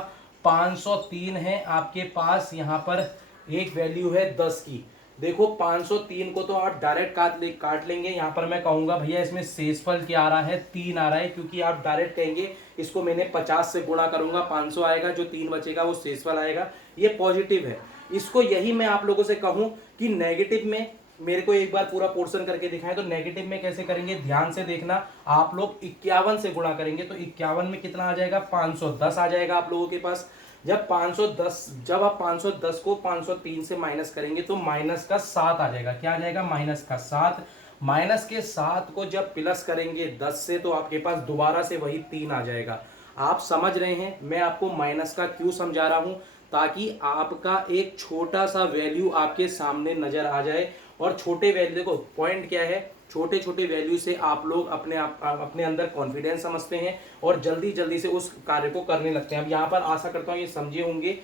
503 है आपके पास, यहां पर एक वैल्यू है 10 की। देखो 503 को तो आप डायरेक्ट काट लेंगे। यहाँ पर मैं कहूंगा भैया इसमें शेषफल क्या आ रहा है, 3 आ रहा है, क्योंकि आप डायरेक्ट कहेंगे इसको मैंने 50 से गुणा करूंगा, 500 आएगा, जो 3 बचेगा वो शेषफल आएगा। ये पॉजिटिव है। इसको यही मैं आप लोगों से कहूं कि नेगेटिव में मेरे को एक बार पूरा पोर्शन करके दिखाएं, तो नेगेटिव में कैसे करेंगे, ध्यान से देखना। आप लोग 51 से गुणा करेंगे तो 51 में कितना आ जाएगा 510 आ जाएगा आप लोगों के पास। जब 510, जब आप 510 को 503 से माइनस करेंगे तो माइनस का 7 आ जाएगा। क्या आ जाएगा, माइनस का 7। माइनस के 7 को जब प्लस करेंगे 10 से तो आपके पास दोबारा से वही 3 आ जाएगा। आप समझ रहे हैं मैं आपको माइनस का क्यों समझा रहा हूं, ताकि आपका एक छोटा सा वैल्यू आपके सामने नजर आ जाए। और छोटे वैल्यू, देखो पॉइंट क्या है, छोटे छोटे वैल्यू से आप लोग अपने अंदर कॉन्फिडेंस समझते हैं और जल्दी जल्दी से उस कार्य को करने लगते हैं। अब यहाँ पर आशा करता हूँ ये समझे होंगे।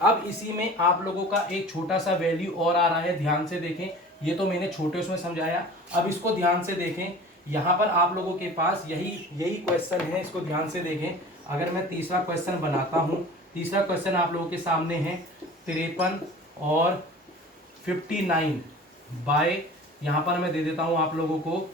अब इसी में आप लोगों का एक छोटा सा वैल्यू और आ रहा है, ध्यान से देखें। ये तो मैंने छोटे उसमें समझाया, अब इसको ध्यान से देखें। यहाँ पर आप लोगों के पास यही क्वेश्चन है, इसको ध्यान से देखें। अगर मैं तीसरा क्वेश्चन बनाता हूँ, तीसरा क्वेश्चन आप लोगों के सामने है 53 और 59 बाय, यहाँ पर मैं दे देता हूँ आप लोगों को,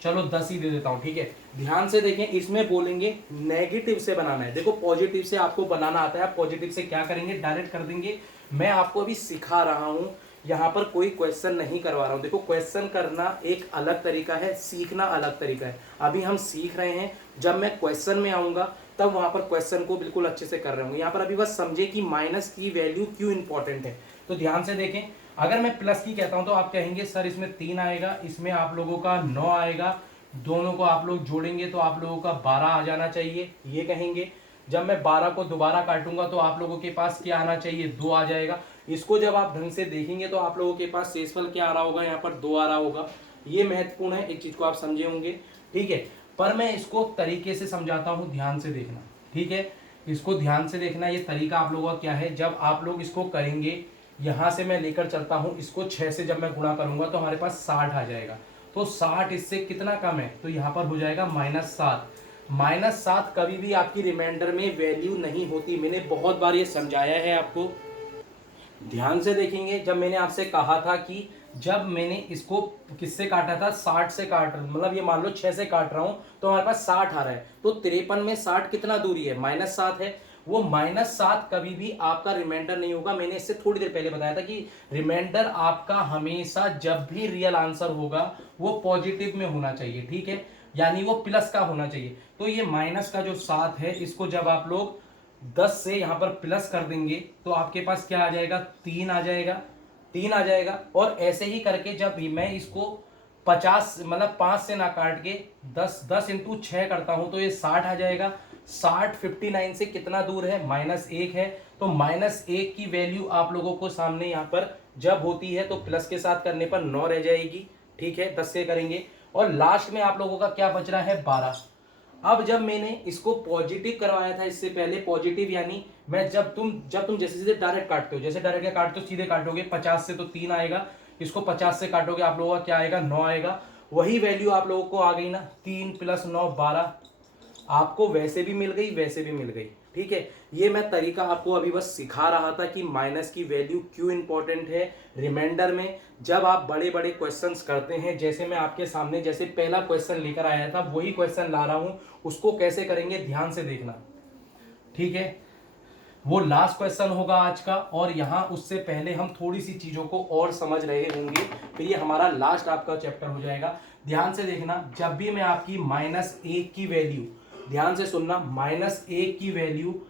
चलो 10 ही दे देता हूँ, ठीक है। ध्यान से देखें, इसमें बोलेंगे नेगेटिव से बनाना है। देखो पॉजिटिव से आपको बनाना आता है, आप पॉजिटिव से क्या करेंगे, डायरेक्ट कर देंगे। मैं आपको अभी सिखा रहा हूँ, यहाँ पर कोई क्वेश्चन नहीं करवा रहा हूँ। देखो क्वेश्चन करना एक अलग तरीका है, सीखना अलग तरीका है। अभी हम सीख रहे हैं, जब मैं क्वेश्चन में आऊँगा तब वहाँ पर क्वेश्चन को बिल्कुल अच्छे से कर रहे होंगे। यहाँ पर अभी बस समझे कि माइनस की वैल्यू क्यों इंपॉर्टेंट है। तो ध्यान से देखें, अगर मैं प्लस की कहता हूं तो आप कहेंगे सर इसमें 3 आएगा, इसमें आप लोगों का 9 आएगा, दोनों को आप लोग जोड़ेंगे तो आप लोगों का 12 आ जाना चाहिए, ये कहेंगे। जब मैं 12 को दोबारा काटूंगा तो आप लोगों के पास क्या आना चाहिए, 2 आ जाएगा। इसको जब आप ढंग से देखेंगे तो आप लोगों के पास शेषफल क्या आ रहा होगा, यहाँ पर 2 आ रहा होगा। ये महत्वपूर्ण है, एक चीज को आप समझे होंगे, ठीक है। पर मैं इसको तरीके से समझाता हूँ, ध्यान से देखना, ठीक है। इसको ध्यान से देखना, ये तरीका आप लोगों का क्या है। जब आप लोग इसको करेंगे, यहां से मैं लेकर चलता हूं इसको, 6 से जब मैं गुणा करूंगा तो हमारे पास 60 आ जाएगा। तो 60 इससे कितना कम है, तो यहाँ पर हो जाएगा -7। -7 कभी भी आपकी रिमाइंडर में वैल्यू नहीं होती। मैंने बहुत बार ये समझाया है आपको। ध्यान से देखेंगे, जब मैंने आपसे कहा था कि जब मैंने इसको किससे काटा था, 60 से काट रहा, मतलब ये मान लो 6 से काट रहा हूं तो हमारे पास 60 आ रहा है। तो 53 में 60 कितना दूरी है, -7 है। वो -7 कभी भी आपका रिमाइंडर नहीं होगा। मैंने इससे थोड़ी देर पहले बताया था कि रिमाइंडर आपका हमेशा जब भी रियल आंसर होगा वो पॉजिटिव में होना चाहिए, ठीक है, यानी वो प्लस का होना चाहिए। तो ये माइनस का जो 7 है, इसको जब आप लोग 10 से यहां पर प्लस कर देंगे तो आपके पास क्या आ जाएगा, 3 आ जाएगा, 3 आ जाएगा। और ऐसे ही करके जब मैं इसको 50 मतलब 5 से ना काट के 10 इंटू 6 करता हूं तो ये 60 आ जाएगा। 60 59 से कितना दूर है, -1 है। तो -1 की वैल्यू आप लोगों को सामने यहाँ पर जब होती है तो प्लस के साथ करने पर 9 रह जाएगी, ठीक है, 10 से करेंगे। और लास्ट में आप लोगों का क्या बच रहा है, 12। अब जब मैंने इसको पॉजिटिव करवाया था इससे पहले, पॉजिटिव यानी मैं जब तुम जैसे सीधे डायरेक्ट काटते हो, जैसे डायरेक्ट काटते हो सीधे काटोगे, 50 से तो 3 आएगा, इसको 50 से काटोगे आप लोगों का क्या आएगा, 9 आएगा। वही वैल्यू आप लोगों को आ गई ना, 3 + 9 12। आपको वैसे भी मिल गई, वैसे भी मिल गई, ठीक है। ये मैं तरीका आपको अभी बस सिखा रहा था कि माइनस की वैल्यू क्यों इंपॉर्टेंट है रिमाइंडर में। जब आप बड़े बड़े क्वेश्चंस करते हैं, जैसे मैं आपके सामने जैसे पहला क्वेश्चन लेकर आया था वही क्वेश्चन ला रहा हूं, उसको कैसे करेंगे ध्यान से देखना, ठीक है। वो लास्ट क्वेश्चन होगा आज का, और यहाँ उससे पहले हम थोड़ी सी चीजों को और समझ रहे होंगे, फिर ये हमारा लास्ट आपका चैप्टर हो जाएगा। ध्यान से देखना, जब भी मैं आपकी -1 की वैल्यू, ध्यान से सुनना, -1 की वैल्यू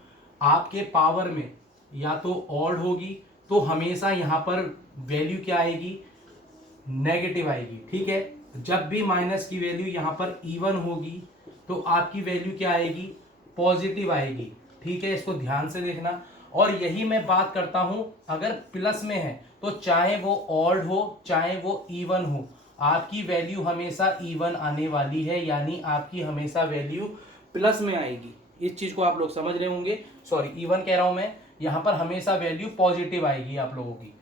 आपके पावर में या तो ऑड होगी तो हमेशा यहां पर वैल्यू क्या आएगी, नेगेटिव आएगी, ठीक है। जब भी माइनस की वैल्यू यहां पर इवन होगी तो आपकी वैल्यू क्या आएगी, पॉजिटिव आएगी, ठीक है। इसको ध्यान से देखना। और यही मैं बात करता हूं, अगर प्लस में है तो चाहे वो ऑड हो चाहे वो इवन हो, आपकी वैल्यू हमेशा इवन आने वाली है, यानी आपकी हमेशा वैल्यू प्लस में आएगी। इस चीज को आप लोग समझ रहे होंगे, सॉरी इवन कह रहा हूं मैं, यहां पर हमेशा वैल्यू पॉजिटिव आएगी आप लोगों की।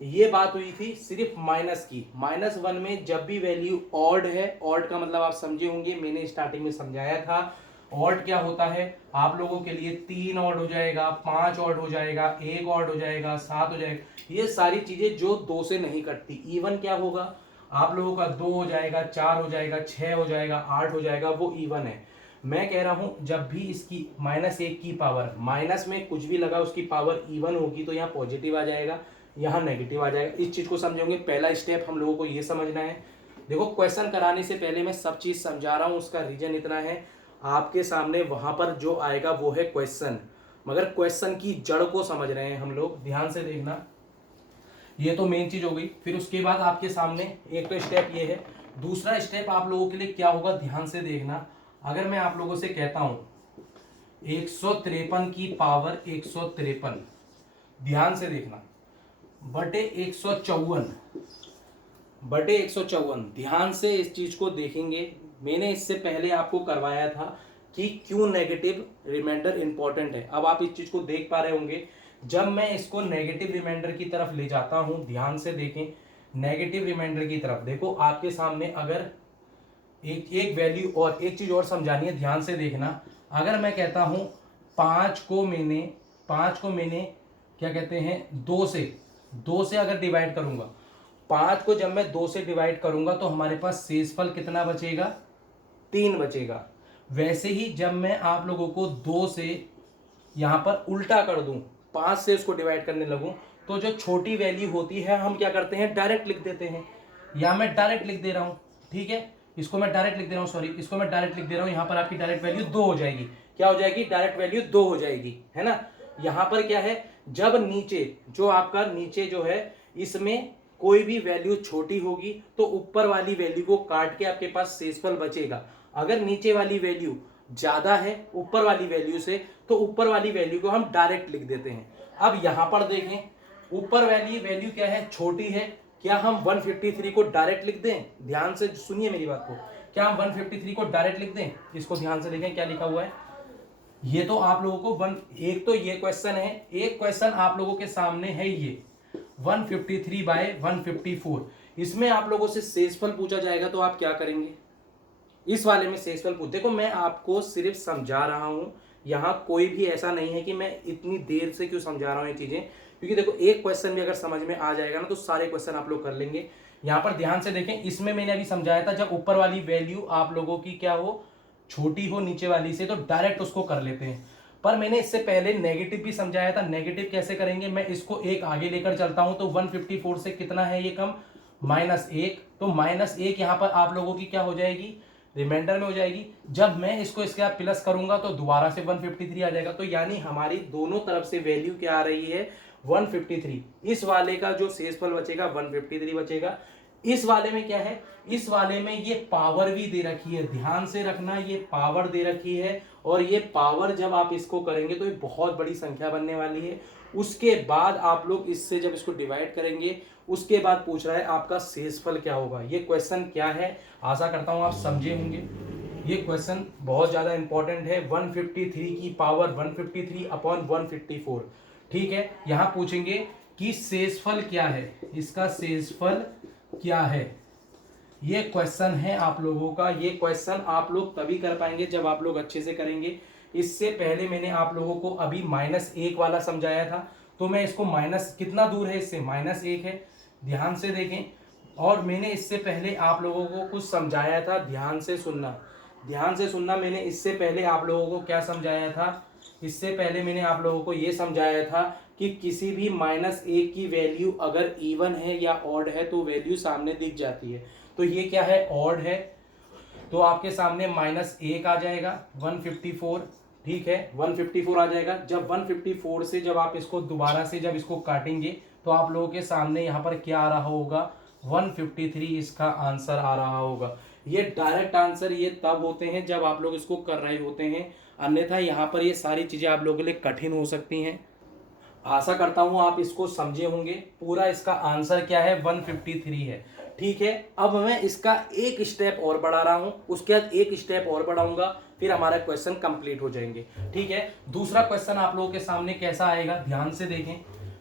ये बात हुई थी सिर्फ माइनस की। -1 में जब भी वैल्यू ऑड है, ऑड का मतलब आप समझे होंगे, मैंने स्टार्टिंग में समझाया था। ऑड क्या होता है आप लोगों के लिए, 3 ऑड हो जाएगा, 5 ऑड हो जाएगा, 1 ऑड हो जाएगा, 7 हो जाएगा, ये सारी चीजें जो 2 से नहीं कटती। इवन क्या होगा आप लोगों का, 2 हो जाएगा, 4 हो जाएगा, 6 हो जाएगा, 8 हो जाएगा, वो इवन है। मैं कह रहा हूं जब भी इसकी -1 की पावर, माइनस में कुछ भी लगा उसकी पावर इवन होगी तो यहाँ पॉजिटिव आ जाएगा, यहाँ नेगेटिव आ जाएगा। इस चीज को समझोगे, पहला स्टेप हम लोगों को ये समझना है। देखो क्वेश्चन कराने से पहले मैं सब चीज समझा रहा हूं, उसका रीजन इतना है, आपके सामने वहां पर जो आएगा वो है क्वेश्चन, मगर क्वेश्चन की जड़ को समझ रहे हैं हम लोग। ध्यान से देखना, ये तो मेन चीज हो गई। फिर उसके बाद आपके सामने एक तो स्टेप ये है, दूसरा स्टेप आप लोगों के लिए क्या होगा, ध्यान से देखना। अगर मैं आप लोगों से कहता हूं 153 की पावर 153, ध्यान से देखना, बटे 154, ध्यान से इस चीज को देखेंगे। मैंने इससे पहले आपको करवाया था कि क्यों नेगेटिव रिमाइंडर इंपॉर्टेंट है। अब आप इस चीज को देख पा रहे होंगे, जब मैं इसको नेगेटिव रिमाइंडर की तरफ ले जाता हूं, ध्यान से देखें, नेगेटिव रिमाइंडर की तरफ देखो आपके सामने, अगर एक वैल्यू और एक चीज और समझानी है, ध्यान से देखना। अगर मैं कहता हूं 5 को मैंने क्या कहते हैं, 2 से अगर डिवाइड करूंगा, 5 को जब मैं 2 से डिवाइड करूंगा तो हमारे पास शेषफल कितना बचेगा, 3 बचेगा। वैसे ही जब मैं आप लोगों को 2 से यहां पर उल्टा कर दूं, 5 से उसको डिवाइड करने लगूं, तो जो छोटी वैल्यू होती है हम क्या करते हैं, डायरेक्ट लिख देते हैं। या मैं डायरेक्ट लिख दे रहा हूं, ठीक है, इसको मैं डायरेक्ट लिख दे रहा हूं, सॉरी इसको मैं डायरेक्ट लिख दे रहा हूं। यहां पर आपकी डायरेक्ट वैल्यू 2 हो जाएगी। क्या हो जाएगी, डायरेक्ट वैल्यू 2 हो जाएगी, है ना। यहां पर क्या है, जब नीचे जो आपका नीचे जो है इसमें कोई भी वैल्यू छोटी होगी तो ऊपर वाली वैल्यू को काट के आपके पास शेषफल बचेगा। अगर नीचे वाली वैल्यू ज्यादा है ऊपर वाली वैल्यू से तो ऊपर वाली वैल्यू को हम डायरेक्ट लिख देते हैं। अब यहां पर देखें, ऊपर वाली वैल्यू क्या है, छोटी है, क्या हम 153 को डायरेक्ट लिख दें, ध्यान से सुनिए मेरी बात को, क्या हम 153 को डायरेक्ट लिख दें। इसको ध्यान से देखें क्या लिखा हुआ है, ये तो आप लोगों को एक तो ये क्वेश्चन है, एक क्वेश्चन आप लोगों के सामने है ये 153/154, इसमें आप लोगों से शेषफल पूछा जाएगा तो आप क्या करेंगे, इस वाले में शेषफल पूछ, देखो मैं आपको सिर्फ समझा रहा हूँ, यहाँ कोई भी ऐसा नहीं है कि मैं इतनी देर से क्यों समझा रहा हूँ ये चीजें, क्योंकि देखो एक क्वेश्चन भी अगर समझ में आ जाएगा ना तो सारे क्वेश्चन आप लोग कर लेंगे। यहाँ पर ध्यान से देखें, इसमें मैंने अभी समझाया था जब ऊपर वाली वैल्यू आप लोगों की क्या हो, छोटी हो नीचे वाली से, तो डायरेक्ट उसको कर लेते हैं। पर मैंने इससे पहले नेगेटिव भी समझाया था। नेगेटिव कैसे करेंगे, मैं इसको एक आगे लेकर चलता हूं तो 154 से कितना है ये कम, -1, तो -1 यहां पर आप लोगों की क्या हो जाएगी, रिमाइंडर में हो जाएगी। जब मैं इसको इसके साथ प्लस करूंगा तो दोबारा से 153 आ जाएगा। तो यानी हमारी दोनों तरफ से वैल्यू क्या आ रही है, 153। इस वाले का जो शेषफल बचेगा 153 बचेगा। इस वाले में क्या है, इस वाले में ये पावर भी दे रखी है, ध्यान से रखना, ये पावर दे रखी है। और ये पावर जब आप इसको करेंगे तो ये बहुत बड़ी संख्या बनने वाली है। उसके बाद आप लोग इससे जब इसको डिवाइड करेंगे, उसके बाद पूछ रहा है आपका शेषफल क्या होगा। ये क्वेश्चन क्या है, आशा करता हूं आप समझे होंगे। ये क्वेश्चन बहुत ज्यादा इंपॉर्टेंट है। 153 की पावर 153 अपॉन 154, ठीक है। यहां पूछेंगे कि शेषफल क्या है, इसका शेषफल क्या है। ये क्वेश्चन है आप लोगों का। ये क्वेश्चन आप लोग तभी कर पाएंगे जब आप लोग अच्छे से करेंगे। इससे पहले मैंने आप लोगों को अभी -1 वाला समझाया था, तो मैं इसको माइनस, कितना दूर है इससे, -1 है, ध्यान से देखें। और मैंने इससे पहले आप लोगों को कुछ समझाया था, ध्यान से सुनना, ध्यान से सुनना। मैंने इससे पहले आप लोगों को क्या समझाया था, इससे पहले मैंने आप लोगों को ये समझाया था कि किसी भी -1 की वैल्यू अगर इवन है या ऑड है तो वैल्यू सामने दिख जाती है। तो ये क्या है, ऑड है, तो आपके सामने -1 आ जाएगा, 154, ठीक है, 154 आ जाएगा। जब 154 से जब आप इसको दोबारा से जब इसको काटेंगे तो आप लोगों के सामने यहाँ पर क्या आ रहा होगा, 153 इसका आंसर आ रहा होगा। ये डायरेक्ट आंसर ये तब होते हैं जब आप लोग इसको कर रहे होते हैं, अन्यथा यहाँ पर ये सारी चीजें आप लोगों के लिए कठिन हो सकती हैं। आशा करता हूं आप इसको समझे होंगे। पूरा इसका आंसर क्या है, 153 है, ठीक है। अब मैं इसका एक स्टेप और बढ़ा रहा हूं, उसके बाद एक स्टेप और बढ़ाऊंगा, फिर हमारा क्वेश्चन कंप्लीट हो जाएंगे, ठीक है। दूसरा क्वेश्चन आप लोगों के सामने कैसा आएगा, ध्यान से देखें।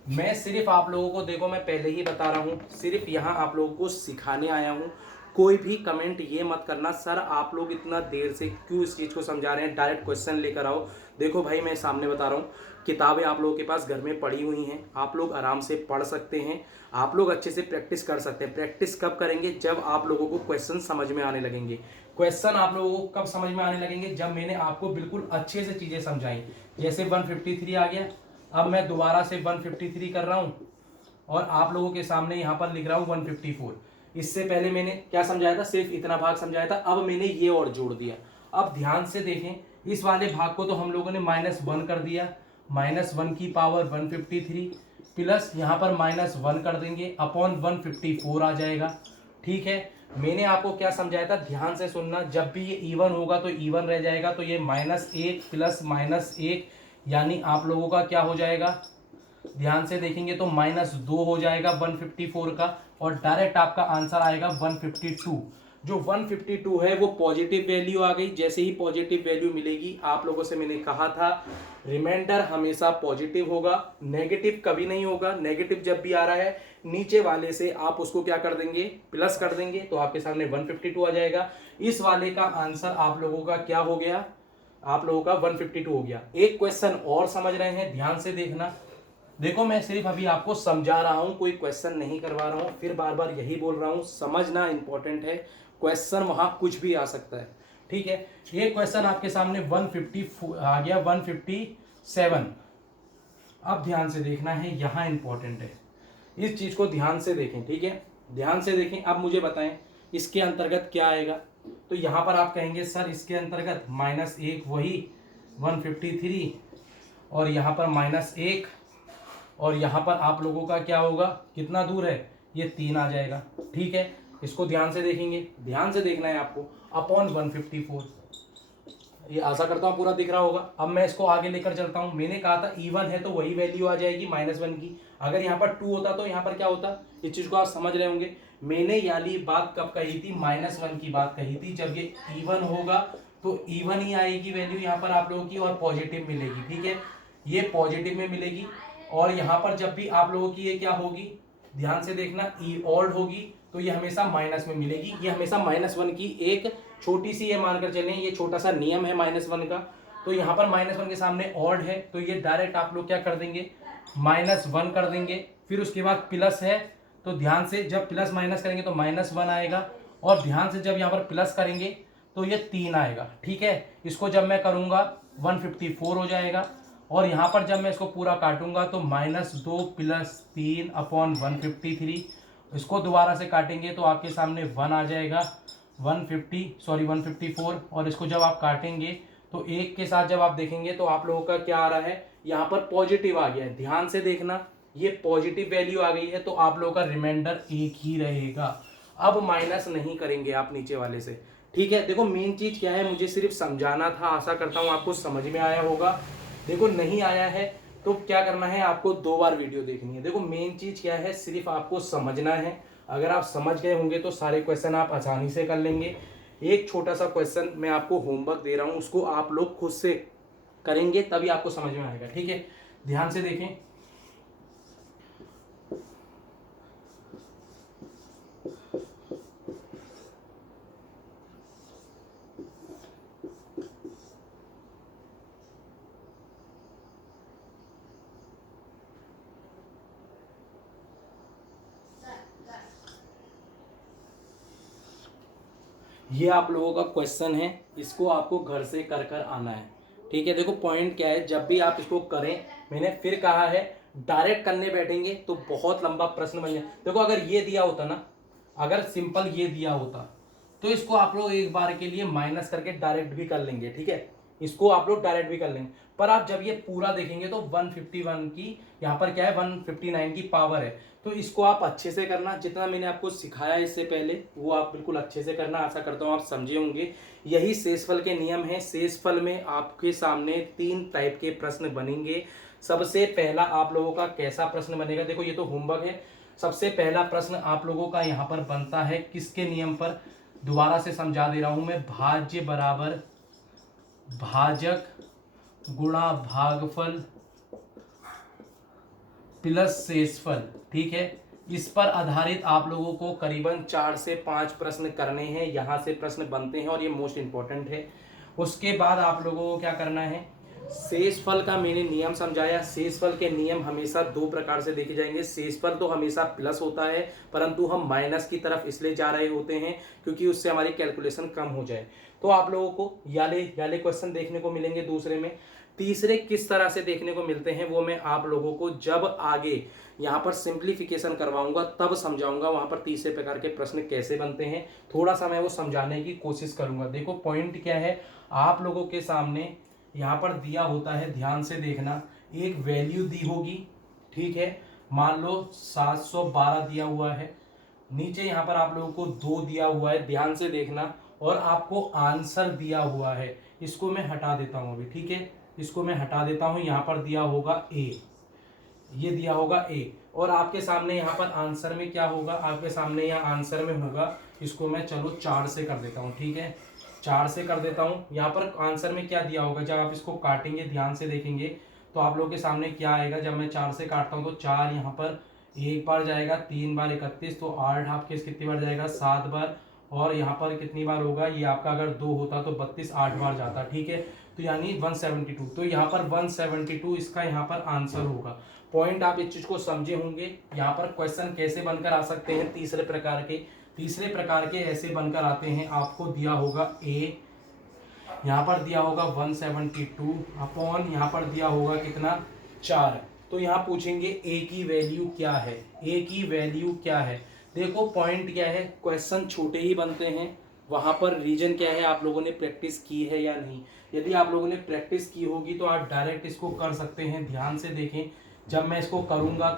मैं सिर्फ आप लोगों को, देखो मैं पहले ही बता रहा हूं, सिर्फ यहाँ आप लोगों को सिखाने आया हूं। कोई भी कमेंट ये मत करना सर आप लोग इतना देर से क्यों इस चीज़ को समझा रहे हैं, डायरेक्ट क्वेश्चन लेकर आओ। देखो भाई मैं सामने बता रहा हूँ, किताबें आप लोगों के पास घर में पड़ी हुई हैं, आप लोग आराम से पढ़ सकते हैं, आप लोग अच्छे से प्रैक्टिस कर सकते हैं। प्रैक्टिस कब करेंगे, जब आप लोगों को क्वेश्चन समझ में आने लगेंगे। क्वेश्चन आप लोगों को कब समझ में आने लगेंगे, जब मैंने आपको बिल्कुल अच्छे से चीज़ें समझाई। जैसे 153 आ गया, अब मैं दोबारा से 153 कर रहा हूँ और आप लोगों के सामने यहाँ पर लिख रहा हूँ 154। इससे पहले मैंने क्या समझाया था, सिर्फ इतना भाग समझाया था, अब मैंने ये और जोड़ दिया। अब ध्यान से देखें, इस वाले भाग को तो हम लोगों ने -1 कर दिया, -1 की पावर 153 प्लस यहाँ पर -1 कर देंगे अपॉन 154 आ जाएगा, ठीक है। मैंने आपको क्या समझाया था, ध्यान से सुनना, जब भी ये इवन होगा तो इवन रह जाएगा, तो ये -1 प्लस -1 यानी आप लोगों का क्या हो जाएगा, ध्यान से देखेंगे तो -2 हो जाएगा 154 का, और डायरेक्ट आपका आंसर आएगा 152। जो 152 है वो पॉजिटिव वैल्यू आ गई। जैसे ही पॉजिटिव वैल्यू मिलेगी, आप लोगों से मैंने कहा था रिमाइंडर हमेशा पॉजिटिव होगा, नेगेटिव कभी नहीं होगा। नेगेटिव जब भी आ रहा है नीचे वाले से आप उसको क्या कर देंगे, प्लस कर देंगे, तो आपके सामने 152 आ जाएगा। इस वाले का आंसर आप लोगों का क्या हो गया, आप लोगों का 152 हो गया। एक क्वेश्चन और समझ रहे हैं, ध्यान से देखना। देखो मैं सिर्फ अभी आपको समझा रहा हूं, कोई क्वेश्चन नहीं करवा रहा हूं, फिर बार बार यही बोल रहा हूं, समझना इंपॉर्टेंट है। क्वेश्चन वहां कुछ भी आ सकता है, ठीक है। ये क्वेश्चन आपके सामने 150 आ गया, 157। अब ध्यान से देखना है, यहां इंपॉर्टेंट है, इस चीज को ध्यान से देखें, ठीक है, ध्यान से देखें। अब मुझे बताएं इसके अंतर्गत क्या आएगा, तो यहां पर आप कहेंगे सर इसके अंतर्गत -1 वही 153, और यहां पर -1, और यहाँ पर आप लोगों का क्या होगा, कितना दूर है, ये 3 आ जाएगा, ठीक है। इसको ध्यान से देखेंगे, ध्यान से देखना है आपको, अपॉन 154। ये आशा करता हूँ पूरा दिख रहा होगा। अब मैं इसको आगे लेकर चलता हूँ। मैंने कहा था इवन है तो वही वैल्यू आ जाएगी -1 की। अगर यहाँ पर 2 होता तो यहाँ पर क्या होता, इस चीज को आप समझ रहे होंगे। मैंने यानी बात कब कही थी, -1 की बात कही थी। जब ये इवन होगा तो इवन ही आएगी वैल्यू यहाँ पर आप लोगों की, और पॉजिटिव मिलेगी, ठीक है, ये पॉजिटिव में मिलेगी। और यहाँ पर जब भी आप लोगों की ये क्या होगी, ध्यान से देखना, ऑड होगी तो ये हमेशा माइनस में मिलेगी। ये हमेशा -1 की एक छोटी सी ये मानकर चलें, ये छोटा सा नियम है -1 का। तो यहाँ पर -1 के सामने ऑड है, तो ये डायरेक्ट आप लोग क्या कर देंगे, -1 कर देंगे। फिर उसके बाद प्लस है, तो ध्यान से जब प्लस माइनस करेंगे तो -1 आएगा, और ध्यान से जब यहाँ पर प्लस करेंगे तो ये 3 आएगा। ठीक है, इसको जब मैं करूँगा 154 हो जाएगा, और यहाँ पर जब मैं इसको पूरा काटूंगा तो -2 + 3 अपॉन 153, इसको दोबारा से काटेंगे तो आपके सामने 1 आ जाएगा, 154, और इसको जब आप काटेंगे तो एक के साथ जब आप देखेंगे तो आप लोगों का क्या आ रहा है, यहाँ पर पॉजिटिव आ गया है। ध्यान से देखना, ये पॉजिटिव वैल्यू आ गई है, तो आप लोगों का रिमाइंडर 1 ही रहेगा। अब माइनस नहीं करेंगे आप नीचे वाले से। ठीक है, देखो मेन चीज क्या है, मुझे सिर्फ समझाना था, आशा करता हूँ आपको समझ में आया होगा। देखो नहीं आया है तो क्या करना है, आपको 2 बार वीडियो देखनी है। देखो मेन चीज क्या है, सिर्फ आपको समझना है। अगर आप समझ गए होंगे तो सारे क्वेश्चन आप आसानी से कर लेंगे। एक छोटा सा क्वेश्चन मैं आपको होमवर्क दे रहा हूँ, उसको आप लोग खुद से करेंगे तभी आपको समझ में आएगा। ठीक है, ध्यान से देखें। ये आप लोगों का क्वेश्चन है, इसको आपको घर से कर कर आना है। ठीक है, देखो पॉइंट क्या है, जब भी आप इसको करें, मैंने फिर कहा है डायरेक्ट करने बैठेंगे तो बहुत लंबा प्रश्न बन जाए। देखो अगर ये दिया होता ना, अगर सिंपल ये दिया होता तो इसको आप लोग एक बार के लिए माइनस करके डायरेक्ट भी कर लेंगे। ठीक है, इसको आप लोग डायरेक्ट भी कर लेंगे, पर आप जब ये पूरा देखेंगे तो 151 की यहाँ पर क्या है, 159 की पावर है। तो इसको आप अच्छे से करना, जितना मैंने आपको सिखाया इससे पहले वो आप बिल्कुल अच्छे से करना। आशा करता हूँ आप समझे होंगे। यही शेषफल के नियम है। शेषफल में आपके सामने 3 टाइप के प्रश्न बनेंगे। सबसे पहला आप लोगों का कैसा प्रश्न बनेगा, देखो ये तो होमवर्क है। सबसे पहला प्रश्न आप लोगों का यहाँ पर बनता है किसके नियम पर, दोबारा से समझा दे रहा हूं मैं, भाज्य बराबर भाजक गुणा भागफल प्लस शेषफल। ठीक है, इस पर आधारित आप लोगों को करीबन 4 से 5 प्रश्न करने हैं, यहां से प्रश्न बनते हैं और ये मोस्ट इंपॉर्टेंट है। उसके बाद आप लोगों को क्या करना है, शेषफल का मैंने नियम समझाया। शेषफल के नियम हमेशा 2 प्रकार से देखे जाएंगे। शेषफल तो हमेशा प्लस होता है, परंतु हम माइनस की तरफ इसलिए जा रहे होते हैं क्योंकि उससे हमारी कैलकुलेशन कम हो जाए। तो आप लोगों को याले क्वेश्चन देखने को मिलेंगे दूसरे में। तीसरे किस तरह से देखने को मिलते हैं वो मैं आप लोगों को जब आगे यहाँ पर सिंप्लीफिकेशन करवाऊंगा तब समझाऊंगा, वहां पर तीसरे प्रकार के प्रश्न कैसे बनते हैं, थोड़ा सा मैं वो समझाने की कोशिश करूंगा। देखो पॉइंट क्या है, आप लोगों के सामने यहाँ पर दिया होता है, ध्यान से देखना, एक वैल्यू दी होगी। ठीक है, मान लो 712 दिया हुआ है, नीचे यहाँ पर आप लोगों को 2 दिया हुआ है, ध्यान से देखना, और आपको आंसर दिया हुआ है। इसको मैं हटा देता हूँ अभी। ठीक है, इसको मैं हटा देता हूँ, यहाँ पर दिया होगा A, ये दिया होगा A, और आपके सामने यहाँ पर आंसर में क्या होगा, आपके सामने यहाँ आंसर में होगा, इसको मैं चलो 4 से कर देता हूँ। ठीक है, 4 से कर देता हूँ। यहाँ पर आंसर में क्या दिया होगा, जब आप इसको काटेंगे ध्यान से देखेंगे तो आप लोगों के सामने क्या आएगा। जब मैं 4 से काटता हूँ तो 4 यहाँ पर 1 बार जाएगा, 3 बार 31, तो 8 आपके कितनी बार जाएगा, 7 बार, और यहाँ पर कितनी बार होगा, ये आपका अगर 2 होता तो 32, 8 बार जाता। ठीक है, तो यानी 172, तो यहाँ पर 172 इसका यहाँ पर आंसर होगा। पॉइंट आप इस चीज को समझे होंगे। यहाँ पर क्वेश्चन कैसे बनकर आ सकते हैं, तीसरे प्रकार के ऐसे बनकर आते हैं। आपको दिया होगा A, यहाँ पर दिया होगा 172 अपॉन यहाँ पर दिया होगा कितना, 4। तो यहाँ पूछेंगे A की वैल्यू क्या है, A की वैल्यू क्या है। देखो पॉइंट क्या है, क्वेश्चन छोटे ही बनते हैं, वहां पर रीजन क्या है, आप लोगों ने प्रैक्टिस की है या नहीं। यदि आप लोगों ने प्रैक्टिस की होगी तो आप डायरेक्ट इसको कर सकते हैं। ध्यान से देखें, जब मैं इसको करूंगा